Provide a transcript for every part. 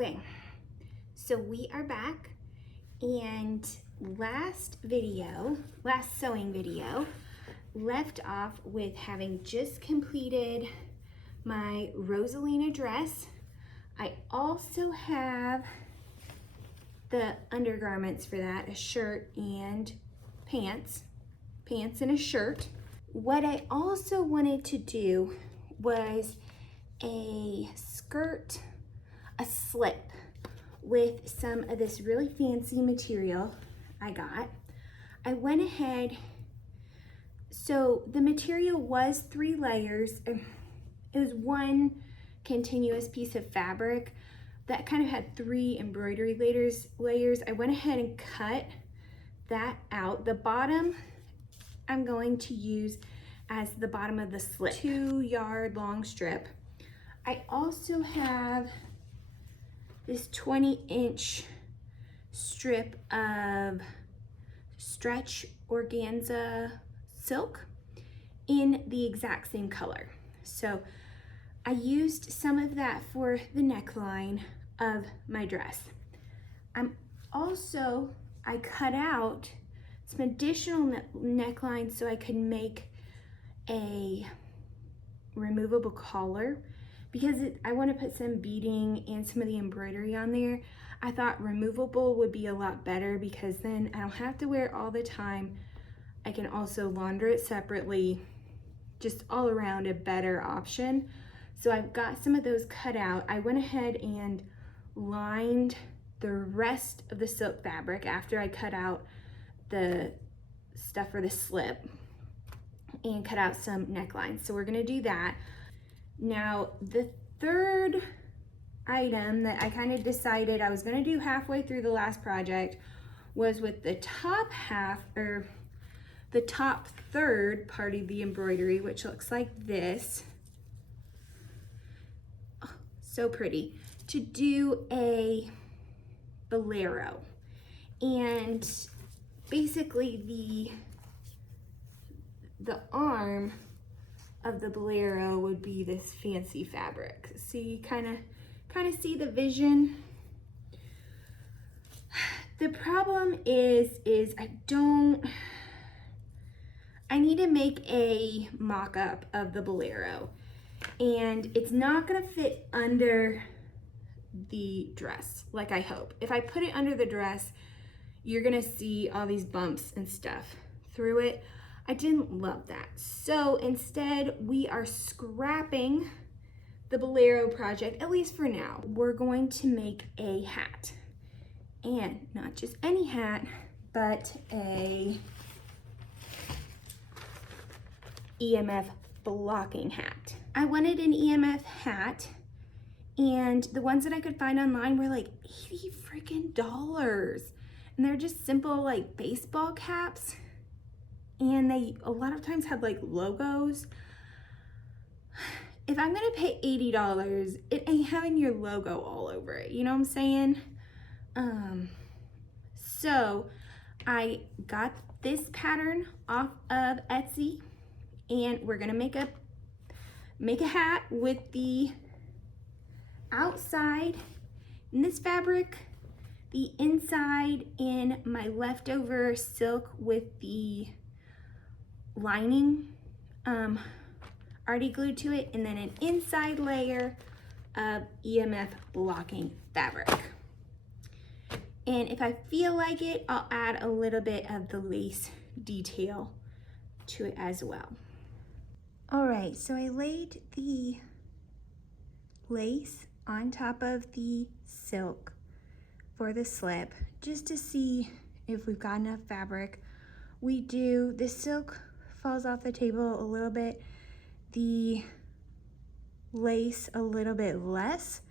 Okay, so we are back, and last sewing video, left off with having just completed my Rosalina dress. I also have the undergarments for that, a shirt and pants and a shirt. What I also wanted to do was a skirt, a slip with some of this really fancy material I got. I went ahead, so the material was 3 layers. It was one continuous piece of fabric that kind of had 3 embroidery layers. I went ahead and cut that out. The bottom I'm going to use as the bottom of the slip, 2-yard long strip. I also have this 20-inch strip of stretch organza silk in the exact same color. So I used some of that for the neckline of my dress. I cut out some additional necklines so I could make a removable collar, because I want to put some beading and some of the embroidery on there. I thought removable would be a lot better because then I don't have to wear it all the time. I can also launder it separately, just all around a better option. So I've got some of those cut out. I went ahead and lined the rest of the silk fabric after I cut out the stuff for the slip and cut out some necklines. So we're gonna do that. Now, the third item that I kind of decided I was gonna do halfway through the last project was with the top half, or the top third part of the embroidery, which looks like this. Oh, so pretty. To do a bolero. And basically the arm of the bolero would be this fancy fabric. So you kind of see the vision. The problem is I need to make a mock-up of the bolero, and it's not gonna fit under the dress like I hope. If I put it under the dress, you're gonna see all these bumps and stuff through it. I didn't love that. So instead, we are scrapping the bolero project, at least for now. We're going to make a hat. And not just any hat, but a EMF blocking hat. I wanted an EMF hat, and the ones that I could find online were like $80 freaking. And they're just simple like baseball caps. And they a lot of times had like logos. If I'm gonna pay $80, it ain't having your logo all over it. You know what I'm saying? So I got this pattern off of Etsy, and we're gonna make a hat with the outside in this fabric, the inside in my leftover silk with the lining already glued to it, and then an inside layer of EMF blocking fabric. And if I feel like it, I'll add a little bit of the lace detail to it as well. All right, so I laid the lace on top of the silk for the slip just to see if we've got enough fabric. We do. The silk falls off the table a little bit, the lace a little bit less,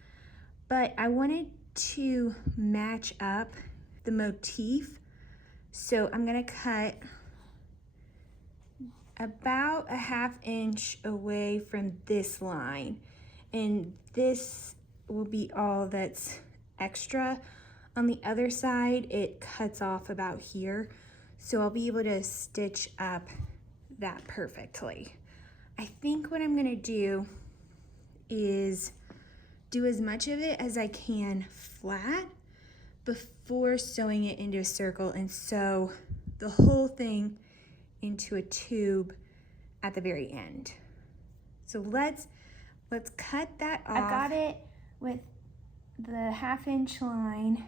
but I wanted to match up the motif, so I'm gonna cut about a 1/2 inch away from this line, and this will be all that's extra. On the other side, it cuts off about here, so I'll be able to stitch up that perfectly. I think what I'm gonna do is do as much of it as I can flat before sewing it into a circle and sew the whole thing into a tube at the very end. So let's cut that off. I got it with the 1/2 inch line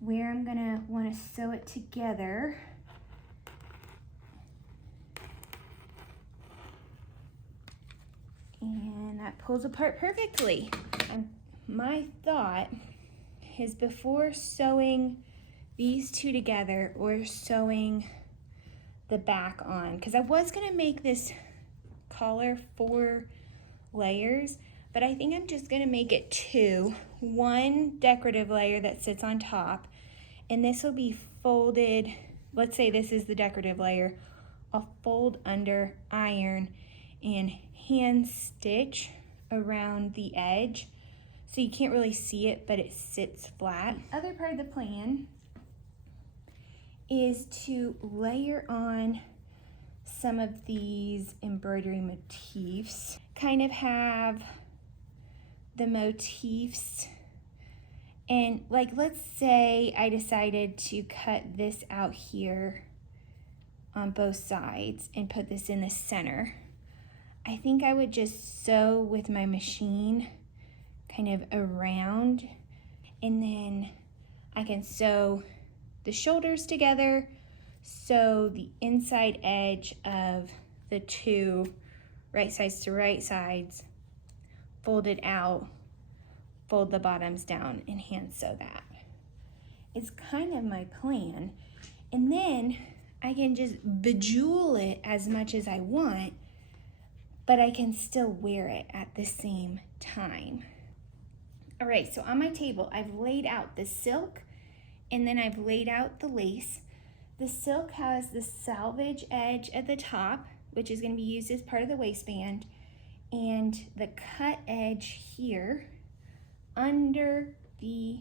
where I'm gonna wanna sew it together. And that pulls apart perfectly. My thought is before sewing these two together or sewing the back on, because I was gonna make this collar 4 layers, but I think I'm just gonna make it 2. One decorative layer that sits on top, and this will be folded. Let's say this is the decorative layer. I'll fold under, iron, and hand stitch around the edge so you can't really see it, but it sits flat. The other part of the plan is to layer on some of these embroidery motifs. Kind of have the motifs, and like, let's say I decided to cut this out here on both sides and put this in the center. I think I would just sew with my machine kind of around, and then I can sew the shoulders together, sew the inside edge of the 2 right sides to right sides, fold it out, fold the bottoms down, and hand sew that. It's kind of my plan. And then I can just bejewel it as much as I want, but I can still wear it at the same time. All right, so on my table, I've laid out the silk, and then I've laid out the lace. The silk has the salvage edge at the top, which is gonna be used as part of the waistband, and the cut edge here under the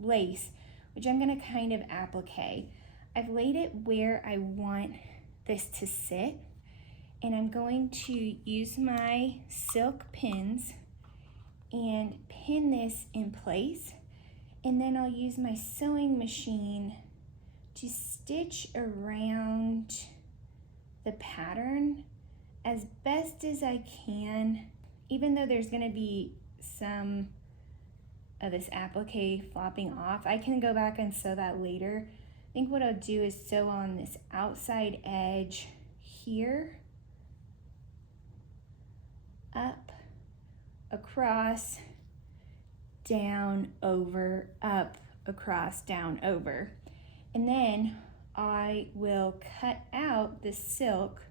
lace, which I'm gonna kind of applique. I've laid it where I want this to sit, and I'm going to use my silk pins and pin this in place, and then I'll use my sewing machine to stitch around the pattern as best as I can, even though there's gonna be some of this applique flopping off. I can go back and sew that later. I think what I'll do is sew on this outside edge here, up, across, down, over, up, across, down, over. And then I will cut out the silk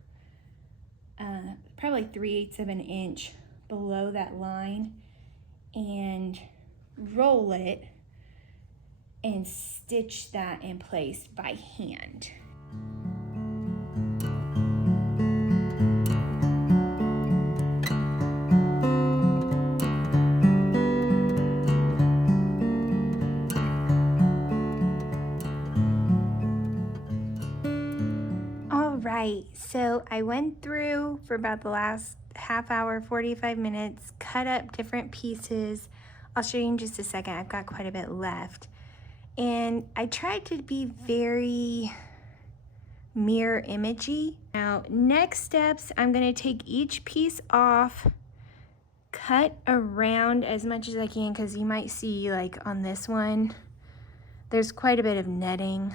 probably 3/8 of an inch below that line and roll it and stitch that in place by hand. Right, so I went through for about the last half hour, 45 minutes, cut up different pieces. I'll show you in just a second. I've got quite a bit left. And I tried to be very mirror imagey. Now, next steps, I'm gonna take each piece off, cut around as much as I can, because you might see, like on this one, there's quite a bit of netting,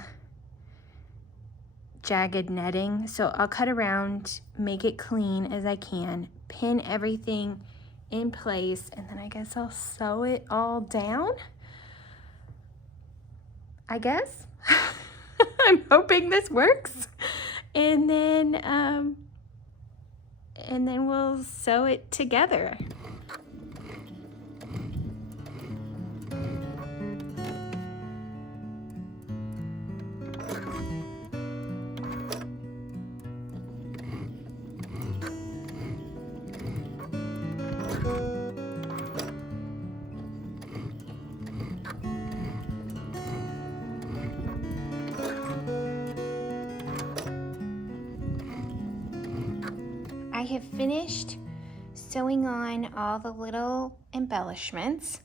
jagged netting. So I'll cut around, make it clean as I can, pin everything in place, and then I guess I'll sew it all down, I guess. I'm hoping this works. And then we'll sew it together. I have finished sewing on all the little embellishments.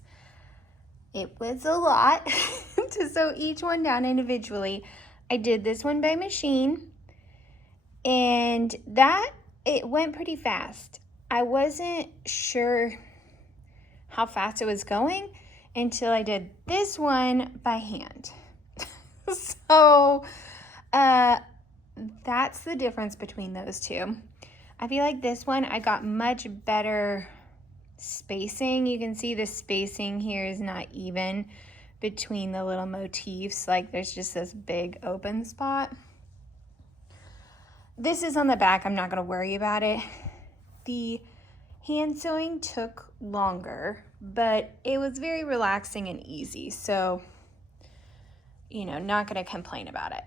It was a lot to sew each one down individually. I did this one by machine, and it went pretty fast. I wasn't sure how fast it was going until I did this one by hand. So that's the difference between those two. I feel like this one I got much better spacing. You can see the spacing here is not even between the little motifs. Like there's just this big open spot. This is on the back. I'm not going to worry about it. The hand sewing took longer, but it was very relaxing and easy. So, you know, not going to complain about it.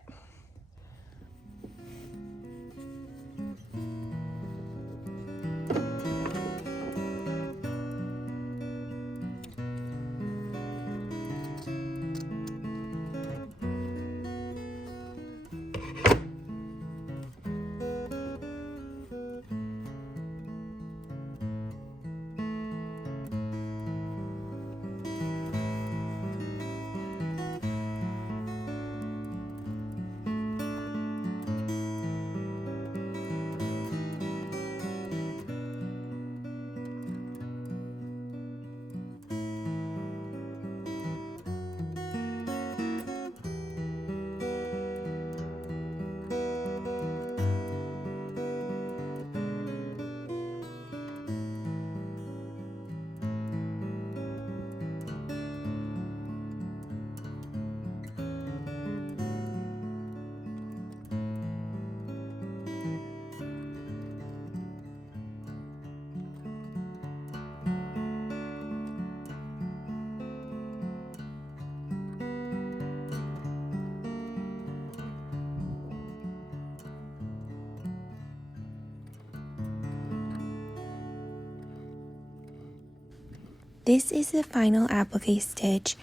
This is the final applique stitch,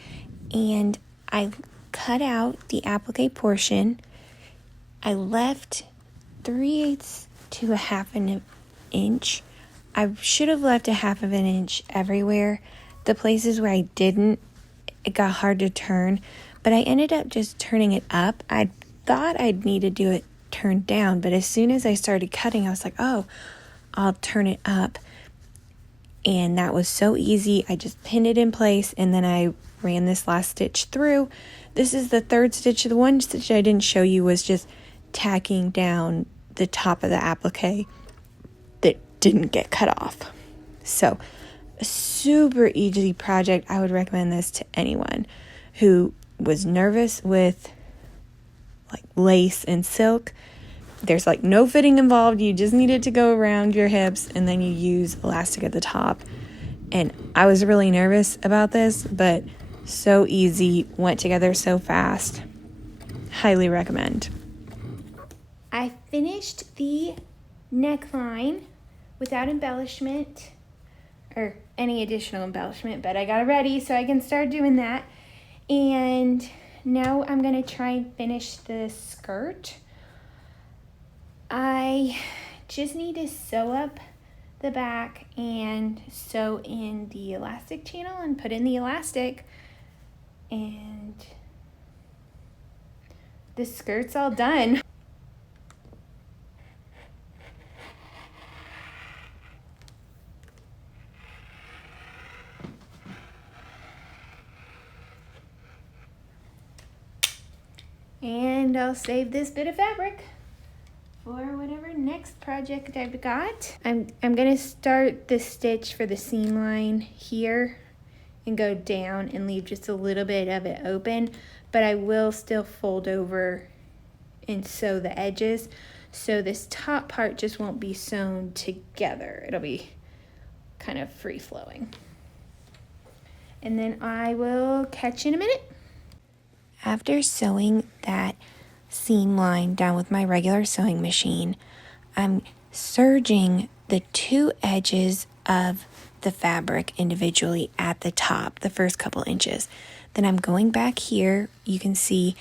and I cut out the applique portion. I left 3/8 to 1/2 an inch. I should have left 1/2 of an inch everywhere. The places where I didn't, it got hard to turn, but I ended up just turning it up. I thought I'd need to do it turned down, but as soon as I started cutting, I was like, oh, I'll turn it up. And that was so easy. I just pinned it in place, and then I ran this last stitch through. This is the third stitch. The one stitch I didn't show you was just tacking down the top of the applique that didn't get cut off. So a super easy project. I would recommend this to anyone who was nervous with like lace and silk. There's like no fitting involved. You just need it to go around your hips, and then you use elastic at the top. And I was really nervous about this, but so easy, went together so fast. Highly recommend. I finished the neckline without embellishment or any additional embellishment, but I got it ready so I can start doing that. And now I'm going to try and finish the skirt. I just need to sew up the back and sew in the elastic channel and put in the elastic, and the skirt's all done. And I'll save this bit of fabric for whatever next project I've got. I'm gonna start the stitch for the seam line here and go down and leave just a little bit of it open, but I will still fold over and sew the edges, so this top part just won't be sewn together. It'll be kind of free flowing. And then I will catch you in a minute. After sewing that seam line down with my regular sewing machine, I'm serging the two edges of the fabric individually at the top, the first couple inches. Then I'm going back here. You can see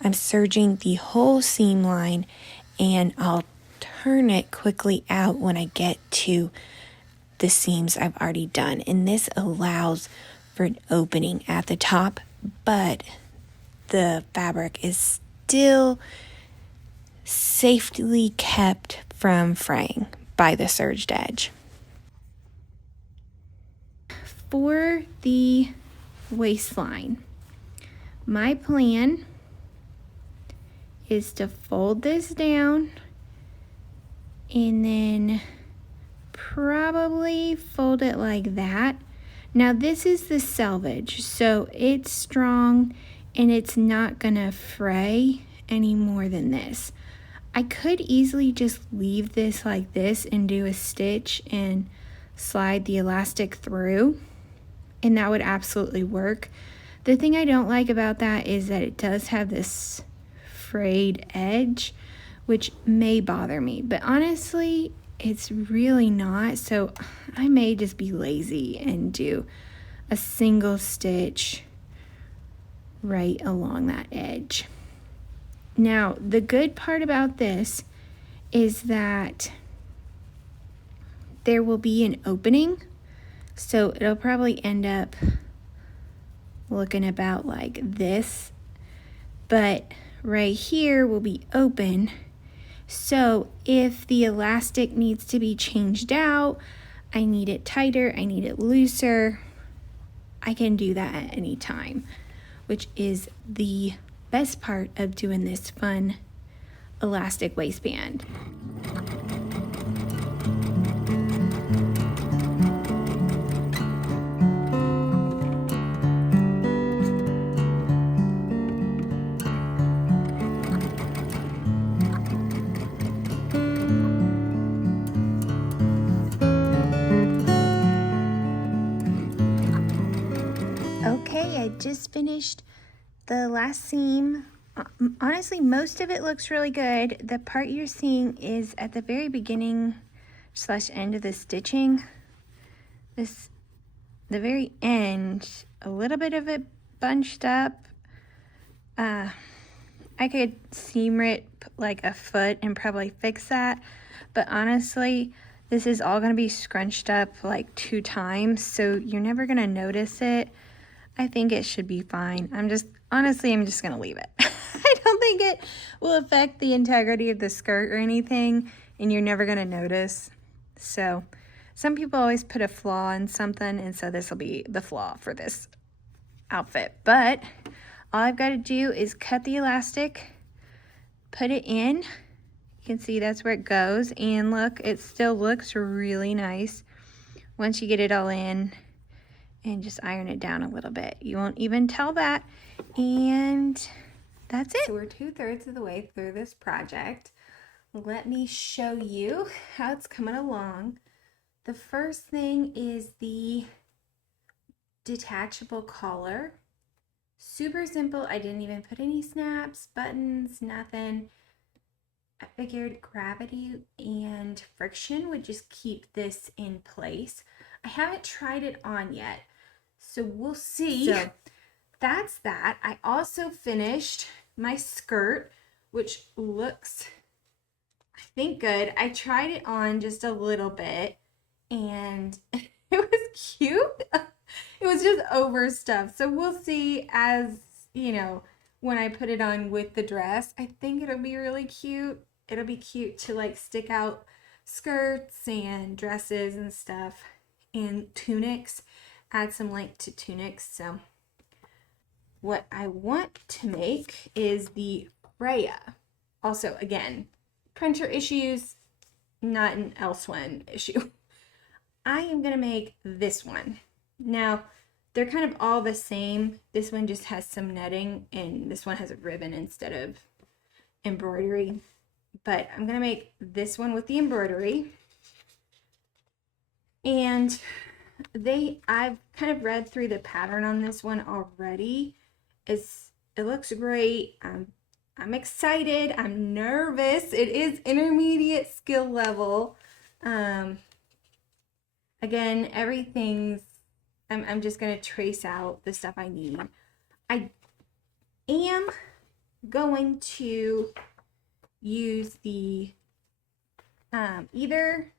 I'm serging the whole seam line, and I'll turn it quickly out when I get to the seams I've already done. And this allows for an opening at the top, but the fabric is still safely kept from fraying by the serged edge. For the waistline, my plan is to fold this down and then probably fold it like that. Now this is the selvage, so it's strong and it's not gonna fray any more than this. I could easily just leave this like this and do a stitch and slide the elastic through, and that would absolutely work. The thing I don't like about that is that it does have this frayed edge, which may bother me, but honestly it's really not. So I may just be lazy and do a single stitch right along that edge. Now the good part about this is that there will be an opening, so it'll probably end up looking about like this, but right here will be open. So if the elastic needs to be changed out, I need it tighter, I need it looser, I can do that at any time, which is the best part of doing this fun elastic waistband. Okay, I just finished the last seam. Honestly, most of it looks really good. The part you're seeing is at the very beginning / end of the stitching. The very end, a little bit of it bunched up. I could seam rip like a foot and probably fix that, but honestly, this is all going to be scrunched up like 2 times, so you're never going to notice it. I think it should be fine. I'm just going to leave it. I don't think it will affect the integrity of the skirt or anything, and you're never going to notice. So some people always put a flaw in something, and so this will be the flaw for this outfit. But all I've got to do is cut the elastic, put it in. You can see that's where it goes, and look, it still looks really nice once you get it all in. And just iron it down a little bit. You won't even tell that. And that's it. So we're 2/3 of the way through this project. Let me show you how it's coming along. The first thing is the detachable collar. Super simple. I didn't even put any snaps, buttons, nothing. I figured gravity and friction would just keep this in place. I haven't tried it on yet, so we'll see. So that's that. I also finished my skirt, which looks, I think, good. I tried it on just a little bit, and it was cute. It was just overstuffed. So we'll see, as you know, when I put it on with the dress. I think it'll be really cute. It'll be cute to like stick out skirts and dresses and stuff, and tunics, add some length to tunics. So what I want to make is the Freya. Also, again, printer issues, not an Elsewhere issue. I am going to make this one. Now, they're kind of all the same. This one just has some netting, and this one has a ribbon instead of embroidery. But I'm going to make this one with the embroidery. And I've kind of read through the pattern on this one already. It looks great. I'm excited. I'm nervous. It is intermediate skill level. Again, I'm just going to trace out the stuff I need. I am going to use the either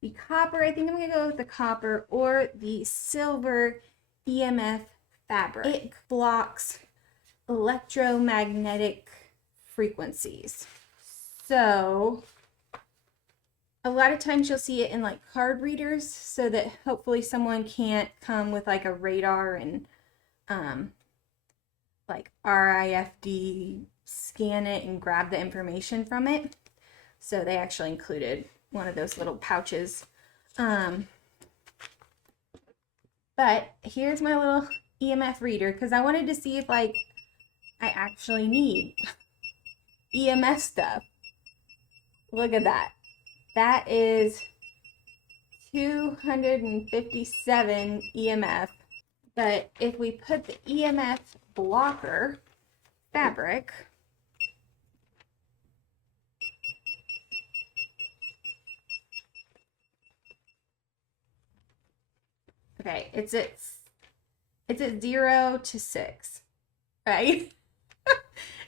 the copper, I think I'm gonna go with the copper or the silver EMF fabric. It blocks electromagnetic frequencies. So a lot of times you'll see it in like card readers, so that hopefully someone can't come with like a radar and like RIFD scan it and grab the information from it. So they actually included one of those little pouches. But here's my little EMF reader, because I wanted to see if like I actually need EMF stuff. Look at that. That is 257 EMF. But if we put the EMF blocker fabric, okay, it's at 0 to 6, right?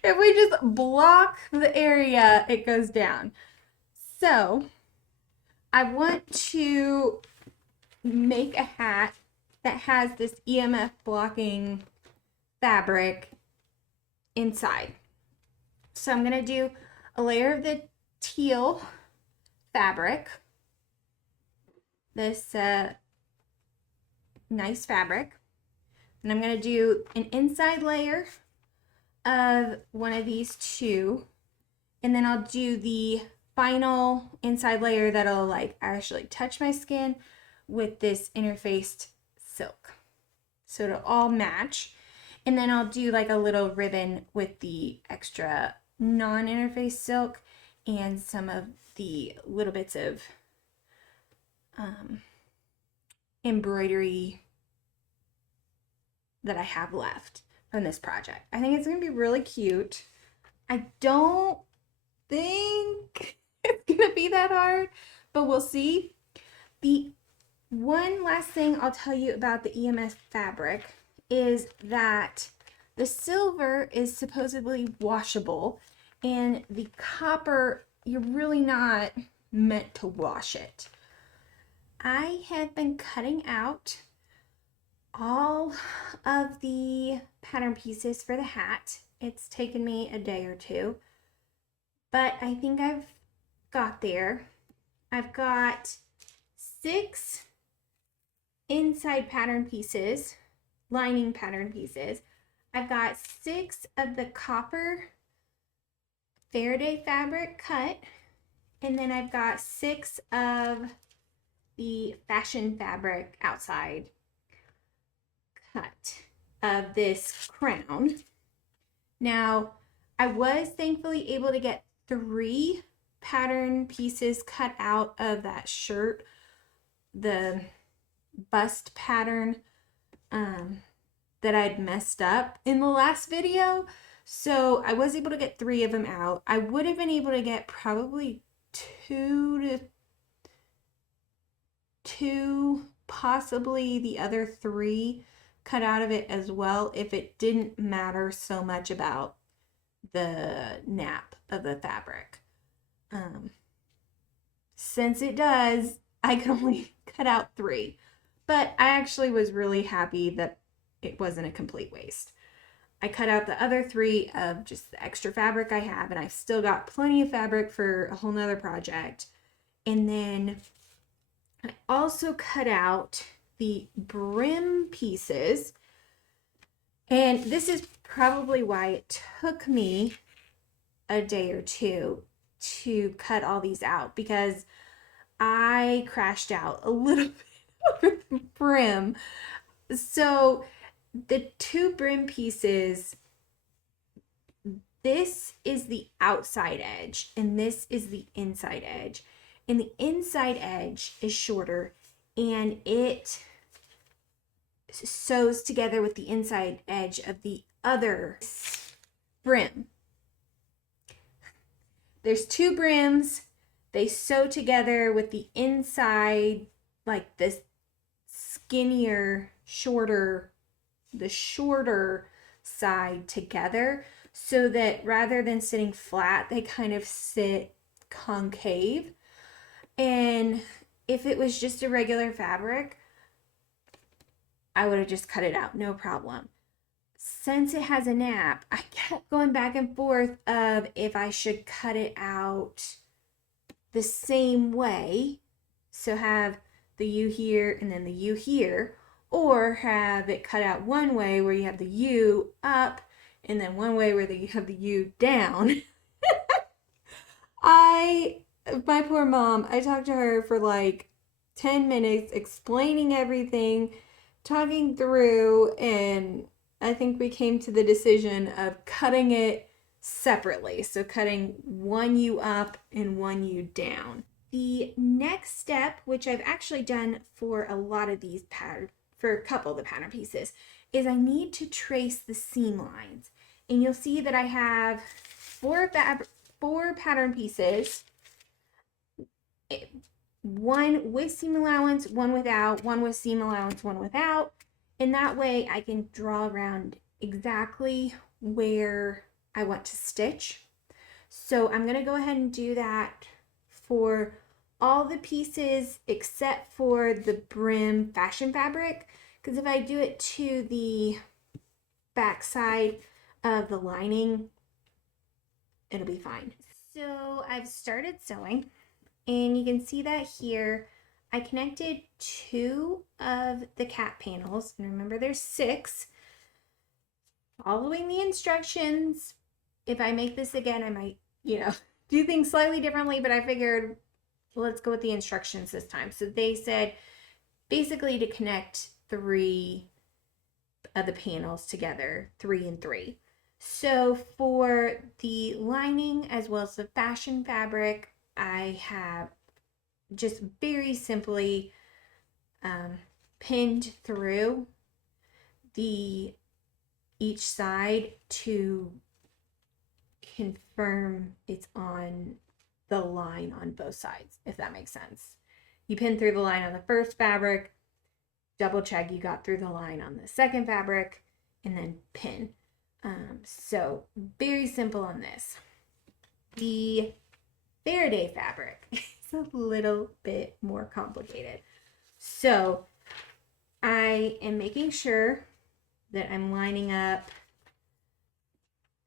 If we just block the area, it goes down. So I want to make a hat that has this EMF blocking fabric inside. So I'm going to do a layer of the teal fabric, this nice fabric, and I'm going to do an inside layer of one of these two, and then I'll do the final inside layer that'll like actually touch my skin with this interfaced silk, so it'll all match. And then I'll do like a little ribbon with the extra non-interface silk and some of the little bits of embroidery that I have left from this project. I think it's gonna be really cute. I don't think it's gonna be that hard, but we'll see. The one last thing I'll tell you about the EMF fabric is that the silver is supposedly washable, and the copper, you're really not meant to wash it. I have been cutting out all of the pattern pieces for the hat. It's taken me a day or two, but I think I've got there. I've got 6 inside pattern pieces, lining pattern pieces. I've got 6 of the copper Faraday fabric cut, and then I've got 6 of the fashion fabric outside cut of this crown. Now, I was thankfully able to get 3 pattern pieces cut out of that shirt, the bust pattern that I'd messed up in the last video. So I was able to get 3 of them out. I would have been able to get probably 2, possibly the other 3 cut out of it as well, if it didn't matter so much about the nap of the fabric. Since it does, I could only cut out 3, but I actually was really happy that it wasn't a complete waste. I cut out the other 3 of just the extra fabric I have, and I've still got plenty of fabric for a whole nother project. And then I also cut out the brim pieces, and this is probably why it took me a day or 2 to cut all these out, because I crashed out a little bit over the brim. So the 2 brim pieces, this is the outside edge and this is the inside edge, and the inside edge is shorter and it sews together with the inside edge of the other brim. There's 2 brims, they sew together with the inside, like this skinnier, the shorter side together, so that rather than sitting flat, they kind of sit concave. And If it was just a regular fabric, I would have just cut it out, no problem. Since it has a nap, I kept going back and forth of if I should cut it out the same way, so have the U here and then the U here, or have it cut out one way where you have the U up and then one way where you have the U down. My poor mom, I talked to her for like 10 minutes explaining everything, talking through, and I think we came to the decision of cutting it separately. So cutting one U up and one U down. The next step, which I've actually done for a lot of these patterns, for a couple of the pattern pieces, is I need to trace the seam lines. And you'll see that I have four pattern pieces, one with seam allowance, one without, one with seam allowance, one without. And that way I can draw around exactly where I want to stitch. So I'm going to go ahead and do that for all the pieces except for the brim fashion fabric, because if I do it to the back side of the lining, it'll be fine. So I've started sewing, and you can see that here I connected 2 of the cap panels, and remember there's 6. Following the instructions. If I make this again, I might, do things slightly differently, but I figured let's go with the instructions this time. So they said basically to connect 3 of the panels together, 3 and 3. So for the lining as well as the fashion fabric, I have just very simply pinned through each side to confirm it's on the line on both sides, if that makes sense. You pin through the line on the first fabric, double check you got through the line on the second fabric, and then pin. So very simple on this. The Faraday fabric is a little bit more complicated. So I am making sure that I'm lining up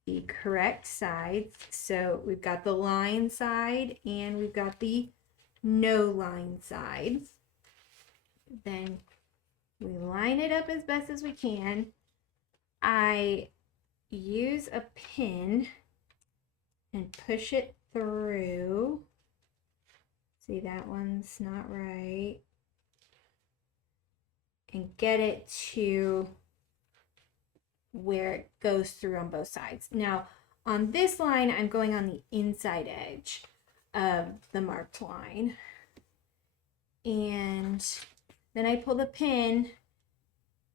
the correct sides. So we've got the line side and we've got the no line sides. Then we line it up as best as we can. I use a pin and push it through. See, that one's not right. And get it to where it goes through on both sides. Now, on this line, I'm going on the inside edge of the marked line. And then I pull the pin,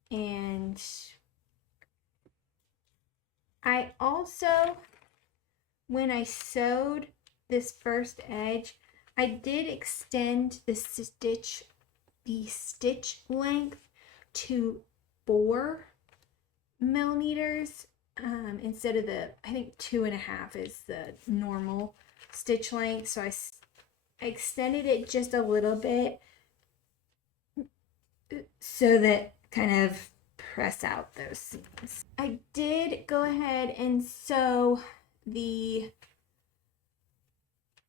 and I also, when I sewed this first edge, I did extend the stitch length to 4 millimeters instead of I think 2.5 is the normal stitch length. So I extended it just a little bit so that kind of press out those seams. I did go ahead and sew the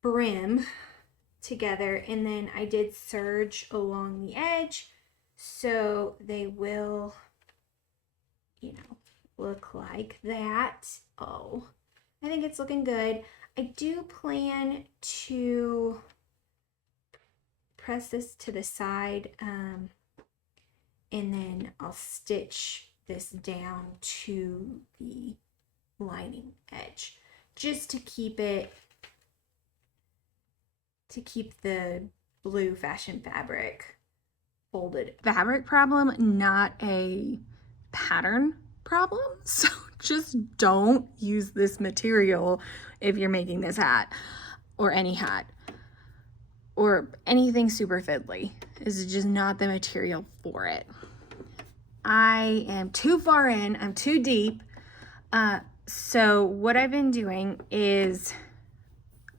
brim together, and then I did serge along the edge so they will, look like that. Oh, I think it's looking good. I do plan to press this to the side and then I'll stitch this down to the lining edge just to keep the blue fashion fabric folded. Fabric problem, not a pattern problem. So just don't use this material if you're making this hat or any hat or anything super fiddly. It's just not the material for it. I am too far in, I'm too deep. So what I've been doing is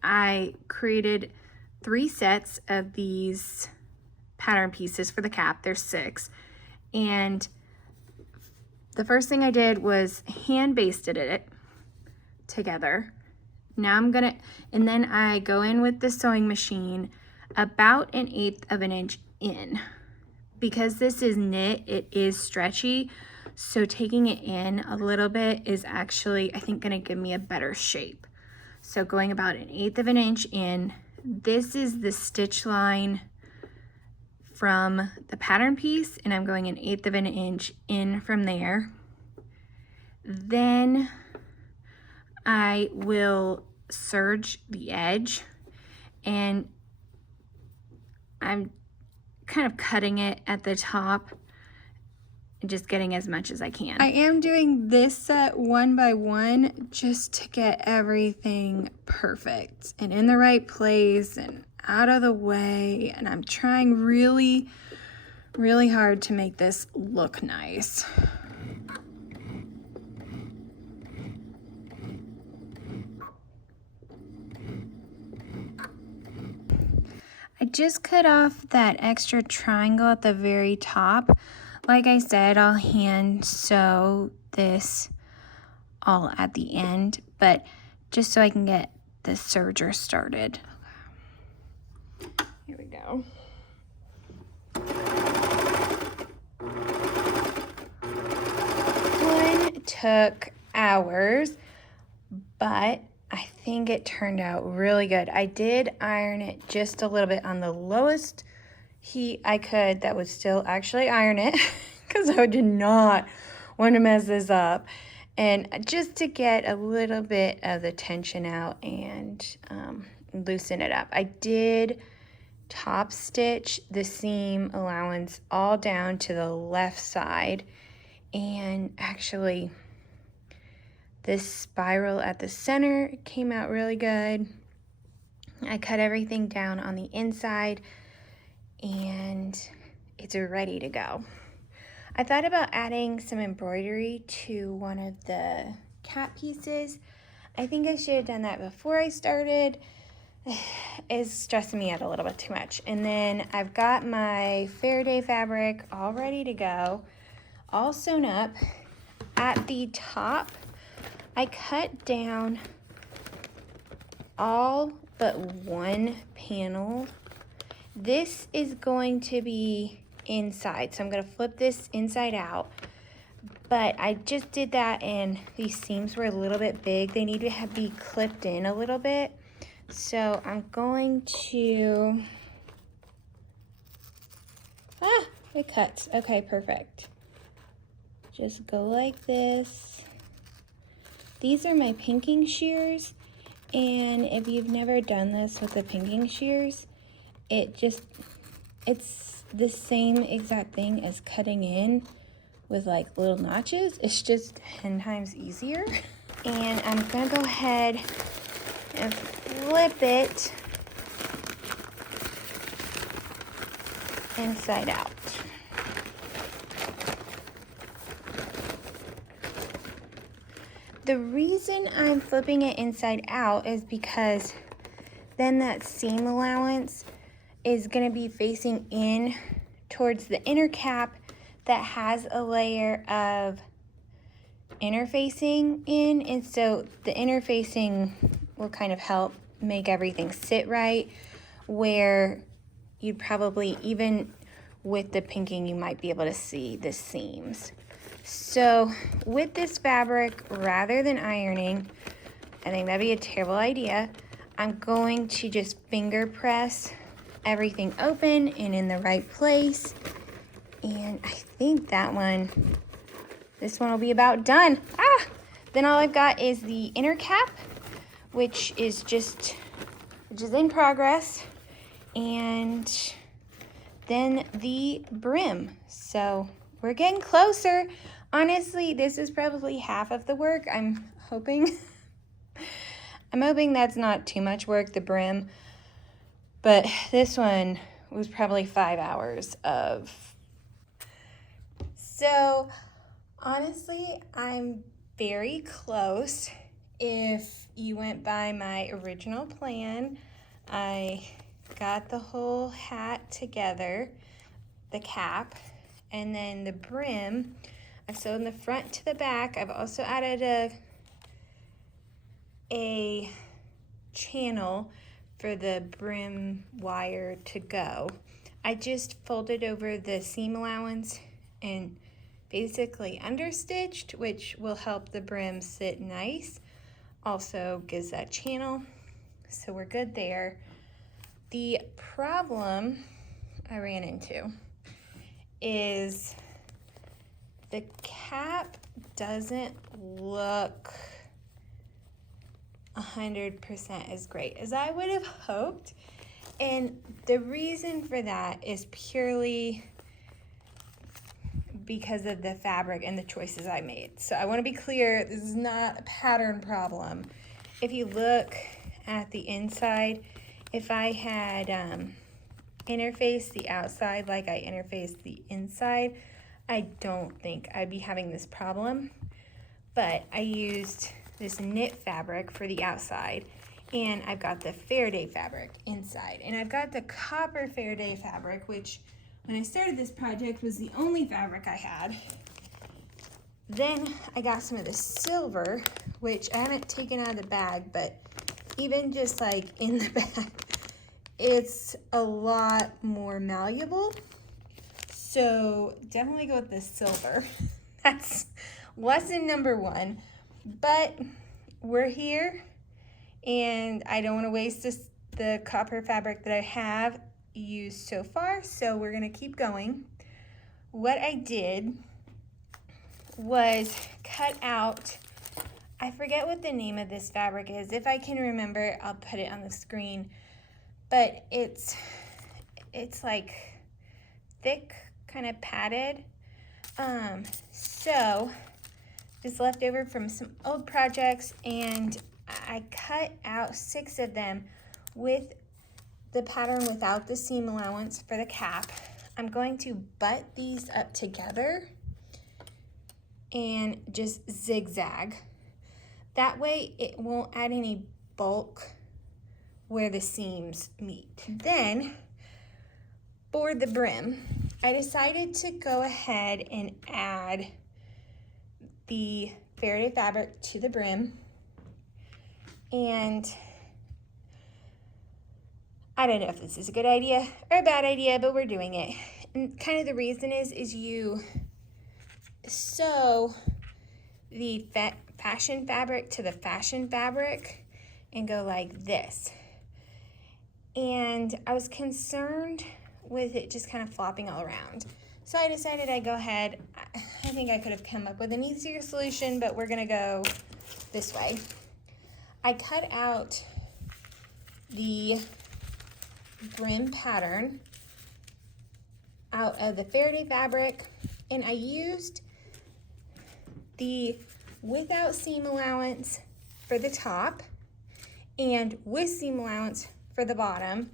I created 3 sets of these pattern pieces for the cap. There's 6. And the first thing I did was hand basted it together. Now I'm gonna, and then I go in with the sewing machine about 1/8 of an inch in. Because this is knit, it is stretchy, so taking it in a little bit is actually, I think, gonna give me a better shape. So going about 1/8 of an inch in, this is the stitch line from the pattern piece, and I'm going 1/8 of an inch in from there. Then I will serge the edge, and I'm kind of cutting it at the top and just getting as much as I can. I am doing this set one by one just to get everything perfect and in the right place and out of the way, and I'm trying really, really hard to make this look nice. I just cut off that extra triangle at the very top. Like I said, I'll hand sew this all at the end, but just so I can get the serger started. Here we go. One took hours, but I think it turned out really good. I did iron it just a little bit on the lowest heat I could that would still actually iron it because I did not want to mess this up. And just to get a little bit of the tension out and loosen it up. I did top stitch the seam allowance all down to the left side, and actually this spiral at the center came out really good. I cut everything down on the inside and it's ready to go. I thought about adding some embroidery to one of the cap pieces. I think I should have done that before I started. It's stressing me out a little bit too much. And then I've got my Faraday fabric all ready to go, all sewn up. At the top, I cut down all but one panel. This is going to be inside, so I'm going to flip this inside out. But I just did that and these seams were a little bit big. They need to be clipped in a little bit. So I'm going to, it cuts. Okay, perfect. Just go like this. These are my pinking shears, and if you've never done this with the pinking shears, it's the same exact thing as cutting in with like little notches. It's just 10 times easier. And I'm gonna go ahead and flip it inside out. The reason I'm flipping it inside out is because then that seam allowance is going to be facing in towards the inner cap that has a layer of interfacing in, and so the interfacing will kind of help make everything sit right, where you'd probably, even with the pinking, you might be able to see the seams. So with this fabric, rather than ironing, I think that'd be a terrible idea, I'm going to just finger press everything open and in the right place. And I think this one will be about done. Then all I've got is the inner cap, which is in progress, and then the brim. So we're getting closer. Honestly, this is probably half of the work. I'm hoping that's not too much work, the brim. But this one was probably 5 hours of. So honestly, I'm very close. If you went by my original plan, I got the whole hat together. the cap, and then the brim, I've sewn the front to the back. I've also added a channel for the brim wire to go. I just folded over the seam allowance and basically understitched, which will help the brim sit nice. Also gives that channel, so we're good there. The problem I ran into is the cap doesn't look 100% as great as I would have hoped. And the reason for that is purely because of the fabric and the choices I made. So I want to be clear, this is not a pattern problem. If you look at the inside, if I had interfaced the outside like I interfaced the inside, I don't think I'd be having this problem. But I used this knit fabric for the outside, and I've got the Faraday fabric inside, and I've got the copper Faraday fabric, which when I started this project was the only fabric I had. Then I got some of the silver, which I haven't taken out of the bag, but even just like in the bag, it's a lot more malleable. So definitely go with the silver. That's lesson number one. But we're here, and I don't want to waste the copper fabric that I have used so far, so we're going to keep going. What I did was cut out, I forget what the name of this fabric is. If I can remember, I'll put it on the screen. But it's like thick, kind of padded. So just left over from some old projects, and I cut out 6 of them with the pattern without the seam allowance for the cap. I'm going to butt these up together and just zigzag. That way it won't add any bulk where the seams meet. Then for the brim, I decided to go ahead and add the Faraday fabric to the brim, and I don't know if this is a good idea or a bad idea, but we're doing it. And kind of the reason is you sew the fashion fabric to the fashion fabric and go like this. And I was concerned with it just kind of flopping all around. So I decided I'd go ahead. I think I could have come up with an easier solution, but we're gonna go this way. I cut out the brim pattern out of the Faraday fabric, and I used the without seam allowance for the top and with seam allowance for the bottom.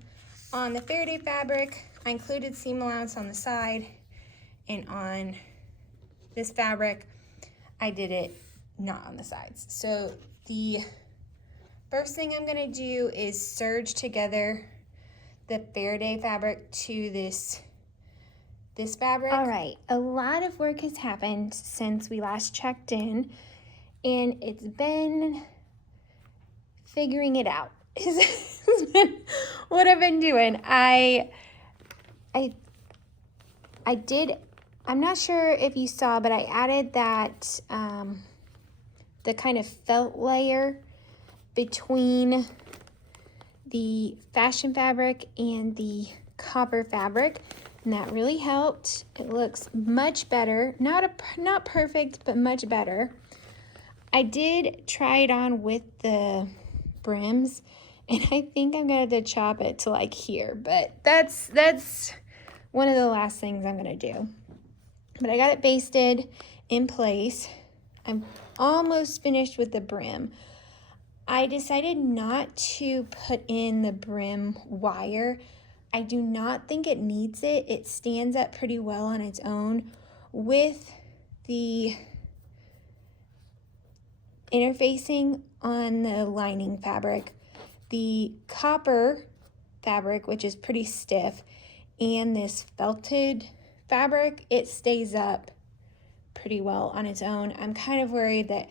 On the Faraday fabric, I included seam allowance on the side, and on this fabric, I did it not on the sides. So the first thing I'm gonna do is serge together the Faraday fabric to this fabric. All right, a lot of work has happened since we last checked in, and it's been figuring it out. It's been what I've been doing. I'm not sure if you saw, but I added that the kind of felt layer between the fashion fabric and the copper fabric, and that really helped. It looks much better. Not perfect, but much better. I did try it on with the brims, and I think I'm gonna have to chop it to like here, but that's one of the last things I'm gonna do. But I got it basted in place. I'm almost finished with the brim. I decided not to put in the brim wire. I do not think it needs it. It stands up pretty well on its own with the interfacing on the lining fabric. The copper fabric, which is pretty stiff, and this felted fabric, it stays up pretty well on its own. I'm kind of worried that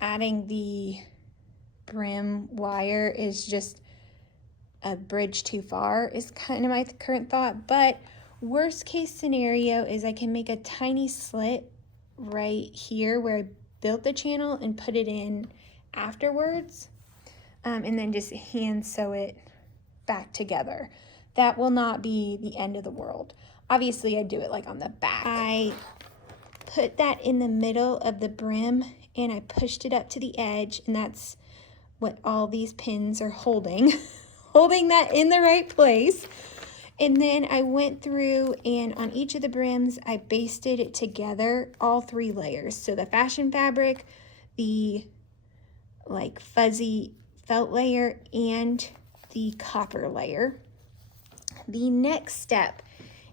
adding the brim wire is just a bridge too far, is kind of my current thought. But worst case scenario is I can make a tiny slit right here where I built the channel and put it in afterwards, and then just hand sew it back together. That will not be the end of the world. Obviously I do it like on the back. I put that in the middle of the brim and I pushed it up to the edge, and that's what all these pins are holding. Holding that in the right place. And then I went through and on each of the brims I basted it together, all 3 layers. So the fashion fabric, the like fuzzy felt layer, and the copper layer. The next step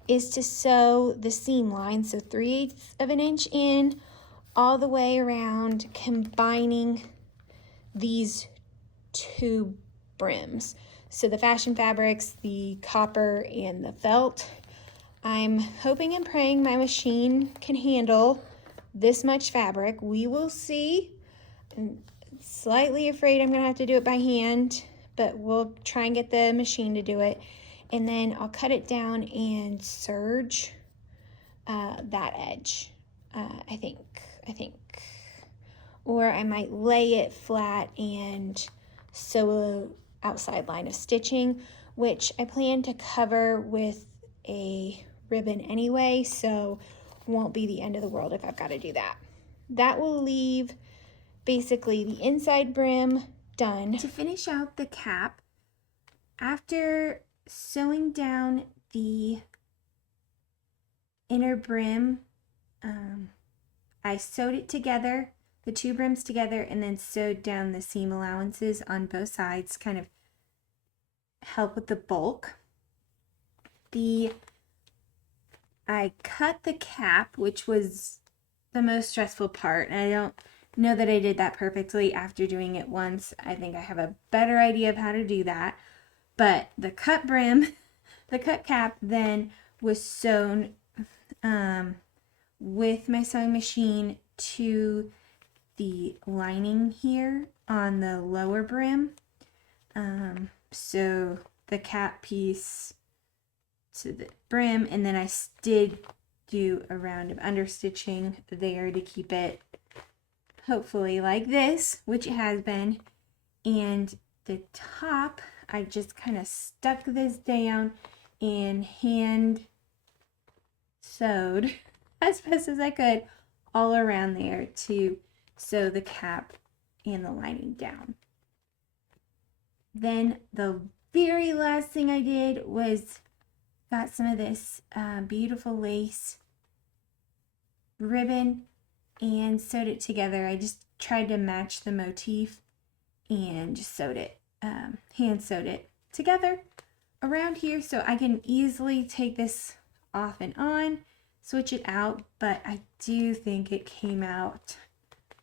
is to sew the seam line, so 3/8 of an inch in, all the way around, combining these 2 brims. So the fashion fabrics, the copper, and the felt. I'm hoping and praying my machine can handle this much fabric. We will see. I'm slightly afraid I'm gonna have to do it by hand, but we'll try and get the machine to do it. And then I'll cut it down and serge that edge, I think. Or I might lay it flat and sew a outside line of stitching, which I plan to cover with a ribbon anyway, so won't be the end of the world if I've got to do that. That will leave basically the inside brim done. To finish out the cap, after sewing down the inner brim, I sewed it together, the 2 brims together, and then sewed down the seam allowances on both sides, kind of help with the bulk. I cut the cap, which was the most stressful part, and I don't know that I did that perfectly after doing it once. I think I have a better idea of how to do that. But the cut brim, the cut cap then was sewn with my sewing machine to the lining here on the lower brim. So the cap piece to the brim, and then I did do a round of understitching there to keep it hopefully like this, which it has been. And the top, I just kind of stuck this down and hand sewed as best as I could all around there to sew the cap and the lining down. Then the very last thing I did was got some of this beautiful lace ribbon and sewed it together. I just tried to match the motif and just sewed it, hand sewed it together around here, so I can easily take this off and on, switch it out. But I do think it came out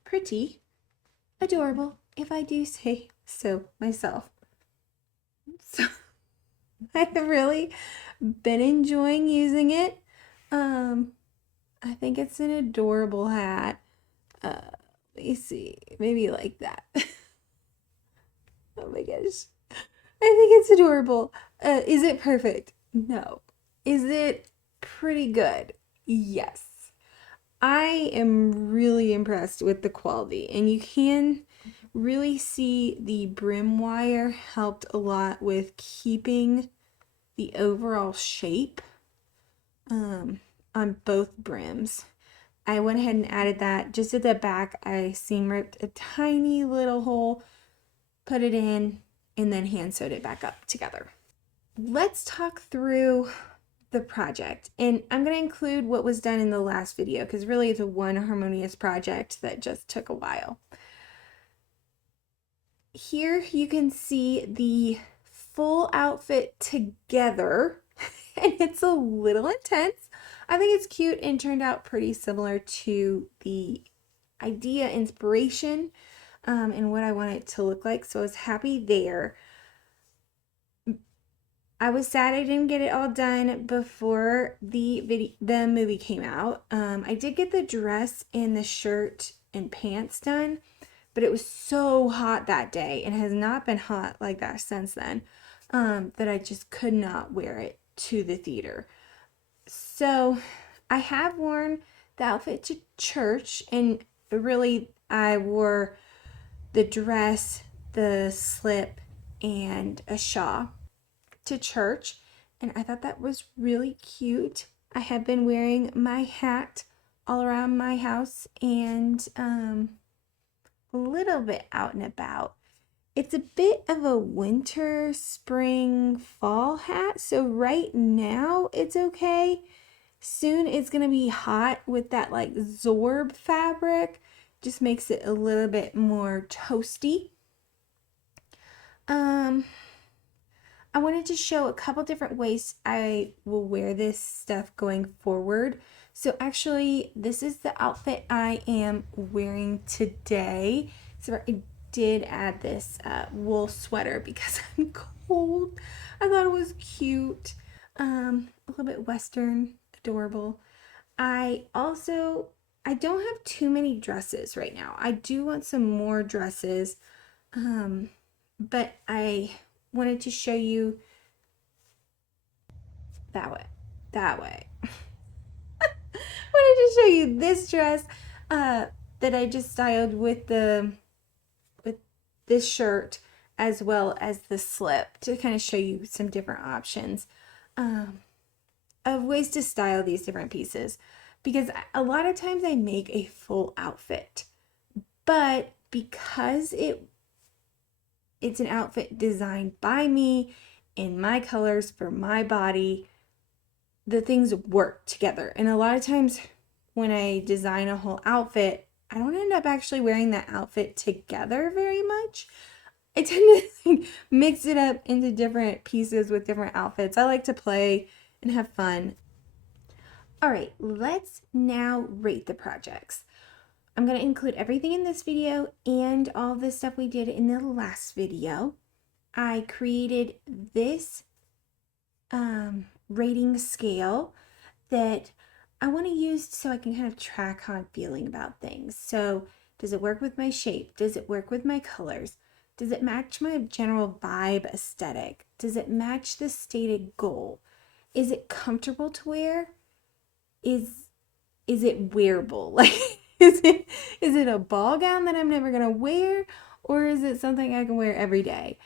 pretty adorable, if I do say so myself. So I've really been enjoying using it. I think it's an adorable hat. Let me see, maybe like that. Oh my gosh, I think it's adorable. Is it perfect? No. Is it pretty good? Yes. I am really impressed with the quality, and you can really see the brim wire helped a lot with keeping the overall shape on both brims. I went ahead and added that just at the back. I seam ripped a tiny little hole, put it in, and then hand sewed it back up together. Let's talk through the project, and I'm going to include what was done in the last video because really it's a one harmonious project that just took a while. Here you can see the full outfit together, and it's a little intense. I think it's cute and turned out pretty similar to the idea, inspiration, and what I want it to look like, so I was happy there. I was sad I didn't get it all done before the movie came out. I did get the dress and the shirt and pants done, but it was so hot that day and has not been hot like that since then, that I just could not wear it to the theater. So I have worn the outfit to church, and really I wore the dress, the slip, and a shawl to church, and I thought that was really cute. I have been wearing my hat all around my house and a little bit out and about. It's a bit of a winter, spring, fall hat, so right now it's okay. Soon it's gonna be hot with that like zorb fabric, just makes it a little bit more toasty. I wanted to show a couple different ways I will wear this stuff going forward. So actually, this is the outfit I am wearing today. So I did add this wool sweater because I'm cold. I thought it was cute. A little bit Western, adorable. I don't have too many dresses right now. I do want some more dresses, but I wanted to show you that way. Wanted to show you this dress that I just styled with this shirt as well as the slip to kind of show you some different options of ways to style these different pieces, because a lot of times I make a full outfit, but because it's an outfit designed by me in my colors for my body, the things work together. And a lot of times when I design a whole outfit, I don't end up actually wearing that outfit together very much. I tend to mix it up into different pieces with different outfits. I like to play and have fun. All right, let's now rate the projects. I'm going to include everything in this video and all the stuff we did in the last video. I created this rating scale that I want to use so I can kind of track how I'm feeling about things. So does it work with my shape? Does it work with my colors? Does it match my general vibe aesthetic? Does it match the stated goal? Is it comfortable to wear? Is it wearable? Like, is it a ball gown that I'm never gonna wear, or is it something I can wear every day?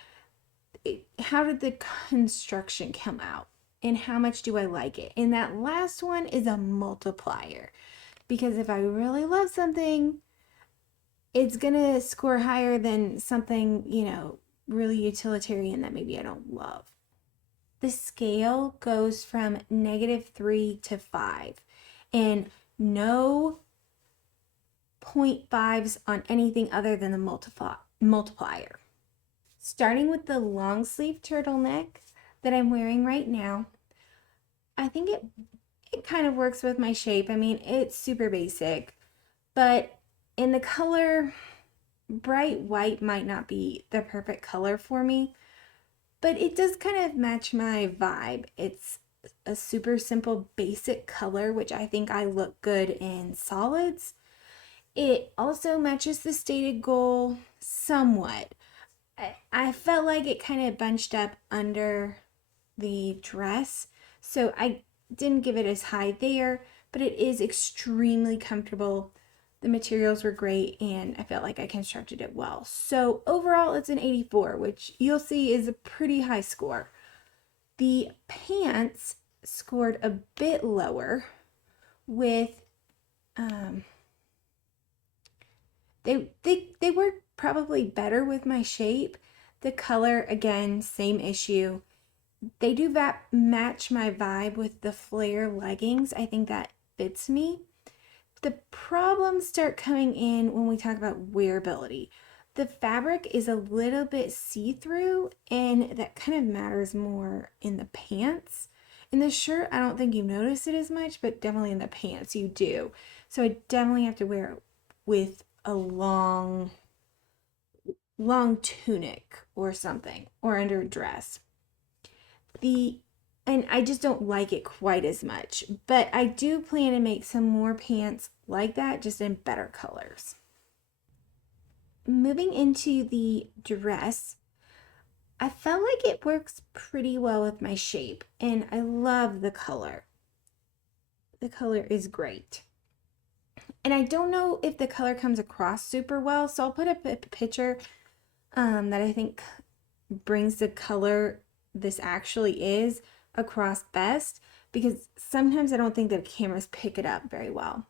How did the construction come out, and how much do I like it? And that last one is a multiplier, because if I really love something, it's gonna score higher than something, really utilitarian that maybe I don't love. The scale goes from -3 to 5, and no 0.5s on anything other than the multiplier. Starting with the long sleeve turtleneck that I'm wearing right now, I think it kind of works with my shape. I mean, it's super basic, but in the color, bright white might not be the perfect color for me, but it does kind of match my vibe. It's a super simple basic color, which I think I look good in solids. It also matches the stated goal somewhat. I felt like it kind of bunched up under the dress, so I didn't give it as high there, but it is extremely comfortable. The materials were great, and I felt like I constructed it well. So overall, it's an 84, which you'll see is a pretty high score. The pants scored a bit lower with, they work probably better with my shape. The color, again, same issue. They do match my vibe with the flare leggings. I think that fits me. The problems start coming in when we talk about wearability. The fabric is a little bit see-through, and that kind of matters more in the pants. In the shirt, I don't think you notice it as much, but definitely in the pants you do. So I definitely have to wear it with a long tunic or something, or under a dress. And I just don't like it quite as much, but I do plan to make some more pants like that, just in better colors. Moving into the dress, I felt like it works pretty well with my shape, and I love the color. The color is great. And I don't know if the color comes across super well, so I'll put a picture that I think brings the color this actually is across best, because sometimes I don't think that cameras pick it up very well.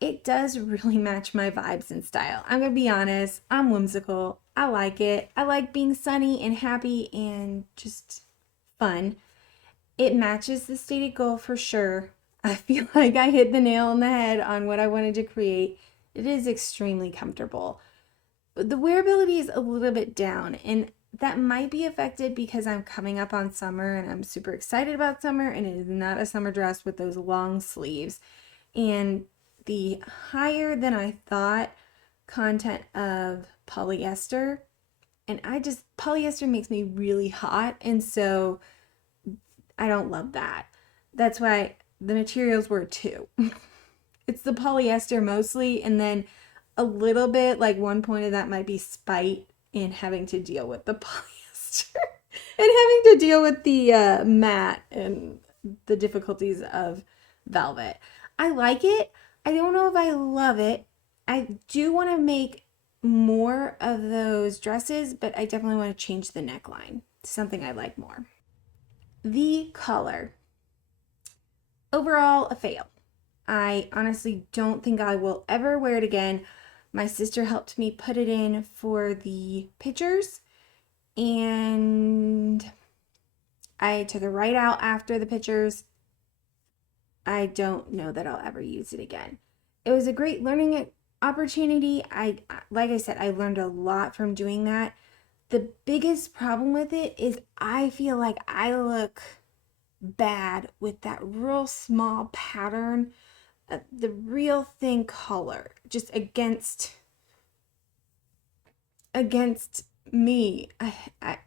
It does really match my vibes and style. I'm gonna be honest, I'm whimsical. I like it. I like being sunny and happy and just fun. It matches the stated goal for sure. I feel like I hit the nail on the head on what I wanted to create. It is extremely comfortable. The wearability is a little bit down, and that might be affected because I'm coming up on summer and I'm super excited about summer, and it is not a summer dress with those long sleeves. And the higher than I thought content of polyester, and polyester makes me really hot, and so I don't love that. That's why the materials were two. It's the polyester mostly, and then a little bit, like one point of that might be spite in having to deal with the polyester and having to deal with the matte and the difficulties of velvet. I like it. I don't know if I love it. I do want to make more of those dresses, but I definitely want to change the neckline to something I like more. The color. Overall, a fail. I honestly don't think I will ever wear it again. My sister helped me put it in for the pictures, and I took it right out after the pictures. I don't know that I'll ever use it again. It was a great learning opportunity. Like I said, I learned a lot from doing that. The biggest problem with it is I feel like I look bad with that real small pattern, the real thin color, just against me. I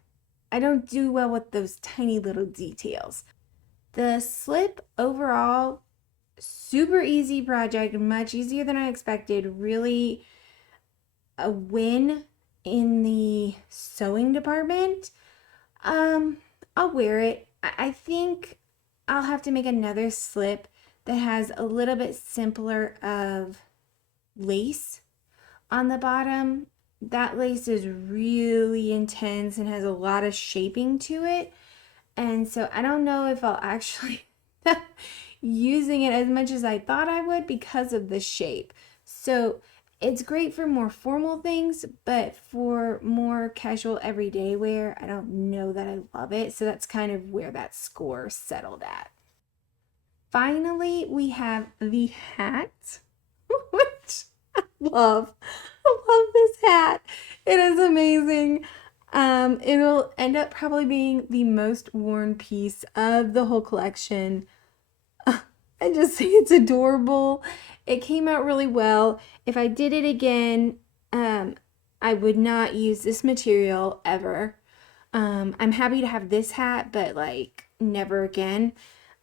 don't do well with those tiny little details. The slip overall, super easy project, much easier than I expected. Really a win in the sewing department. I'll wear it. I think I'll have to make another slip that has a little bit simpler of lace on the bottom. That lace is really intense and has a lot of shaping to it. And so I don't know if I'll actually using it as much as I thought I would because of the shape. So it's great for more formal things, but for more casual everyday wear, I don't know that I love it. So that's kind of where that score settled at. Finally, we have the hat, which I love. I love this hat. It is amazing. It'll end up probably being the most worn piece of the whole collection. I just think it's adorable. It came out really well. If I did it again, I would not use this material ever. I'm happy to have this hat, but like never again.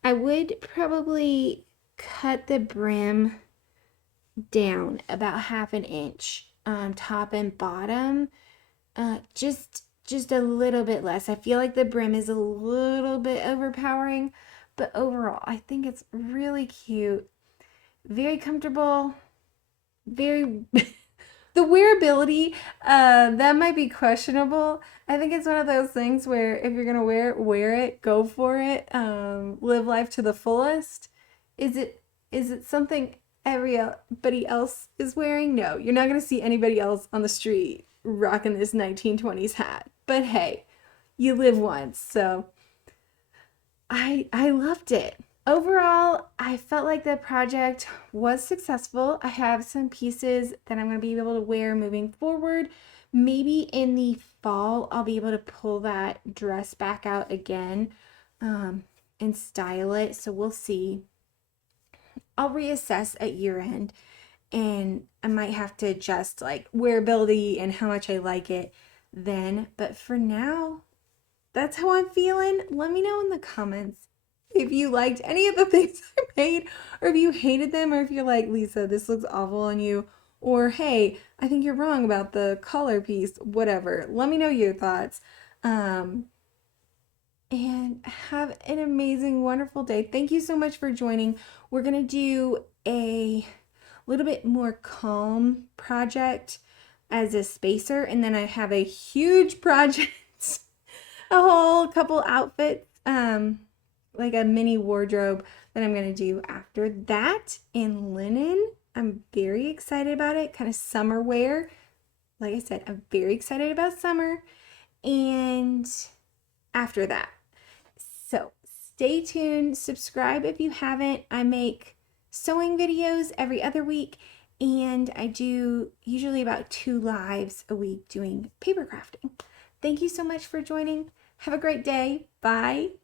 I would probably cut the brim down about 1/2 inch, top and bottom, just a little bit less. I feel like the brim is a little bit overpowering, but overall I think it's really cute, very comfortable, very the wearability, that might be questionable. I think it's one of those things where if you're gonna wear it, go for it. Live life to the fullest. Is it something everybody else is wearing? No, you're not gonna see anybody else on the street rocking this 1920s hat. But hey, you live once, so I loved it. Overall, I felt like the project was successful. I have some pieces that I'm going to be able to wear moving forward. Maybe in the fall, I'll be able to pull that dress back out again, and style it. So we'll see. I'll reassess at year end, and I might have to adjust like wearability and how much I like it then. But for now, that's how I'm feeling. Let me know in the comments if you liked any of the things I made, or if you hated them, or if you're like, Lisa, this looks awful on you, or hey, I think you're wrong about the collar piece, whatever. Let me know your thoughts. And have an amazing, wonderful day. Thank you so much for joining. We're going to do a little bit more calm project as a spacer, and then I have a huge project, a whole couple outfits, like a mini wardrobe that I'm going to do after that in linen. I'm very excited about it, kind of summer wear. Like I said, I'm very excited about summer. And after that, so stay tuned, subscribe if you haven't. I make sewing videos every other week, and I do usually about 2 lives a week doing paper crafting. Thank you so much for joining. Have a great day. Bye.